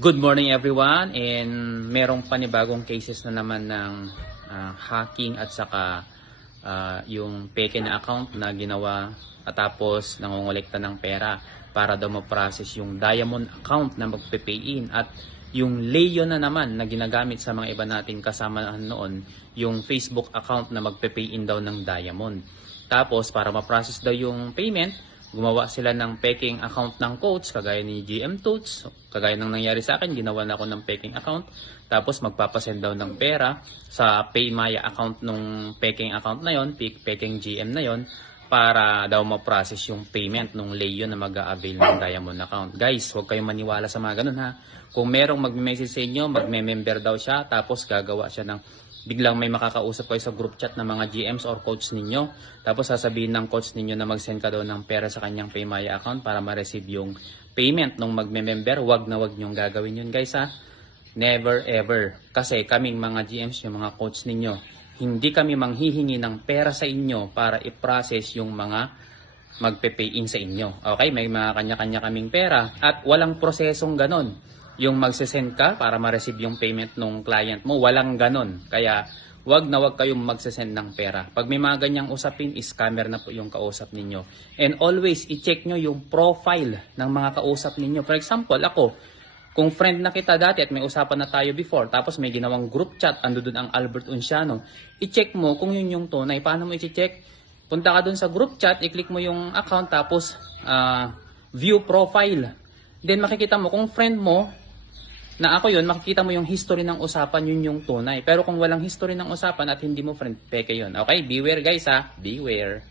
Good morning everyone, and merong panibagong cases na naman ng hacking at saka yung peke na account na ginawa at tapos nangongolekta ng pera para daw ma-process yung Diamond account na magpe-pay in, at yung Leon na naman na ginagamit sa mga iba nating kasamahan noon, yung Facebook account na magpe-pay in daw ng Diamond. Tapos para ma-process daw yung payment, gumawa sila ng peking account ng coach kagaya ni GM Toots. Kagaya ng nangyari sa akin, ginawa na ako ng peking account. Tapos magpapasend daw ng pera sa PayMaya account nung peking account na yon, peking GM na yon, para daw ma-process yung payment nung Leo na mag-a-avail ng Diamond account. Guys, huwag kayong maniwala sa mga ganun ha. Kung merong mag-message sa inyo, magme-member daw siya, tapos gagawa siya ng biglang may makakausap kayo sa group chat ng mga GMs or coach ninyo. Tapos sasabihin ng coach ninyo na mag-send ka daw ng pera sa kanyang PayMaya account para ma-receive yung payment nung magme-member. Wag na wag nyong gagawin yun guys ha. Never ever. Kasi kaming mga GMs, yung mga coach ninyo, hindi kami manghihingi ng pera sa inyo para i-process yung mga magpe-pay in sa inyo. Okay, may mga kanya-kanya kaming pera at walang prosesong ganon. Yung magsesend ka para ma-receive yung payment ng client mo, walang ganon. Kaya wag na wag kayong magsesend ng pera. Pag may mga ganyang usapin, scammer na po yung kausap ninyo. And always, i-check nyo yung profile ng mga kausap ninyo. For example, ako, kung friend na kita dati at may usapan na tayo before, tapos may ginawang group chat, ando dun ang Albert Unciano, i-check mo kung yun yung tunay. Paano mo i-check? Punta ka dun sa group chat, i-click mo yung account, tapos view profile. Then makikita mo kung friend mo na ako yun, makikita mo yung history ng usapan, yun yung tunay. Pero kung walang history ng usapan at hindi mo friend, peke yun. Okay, beware guys ha, beware.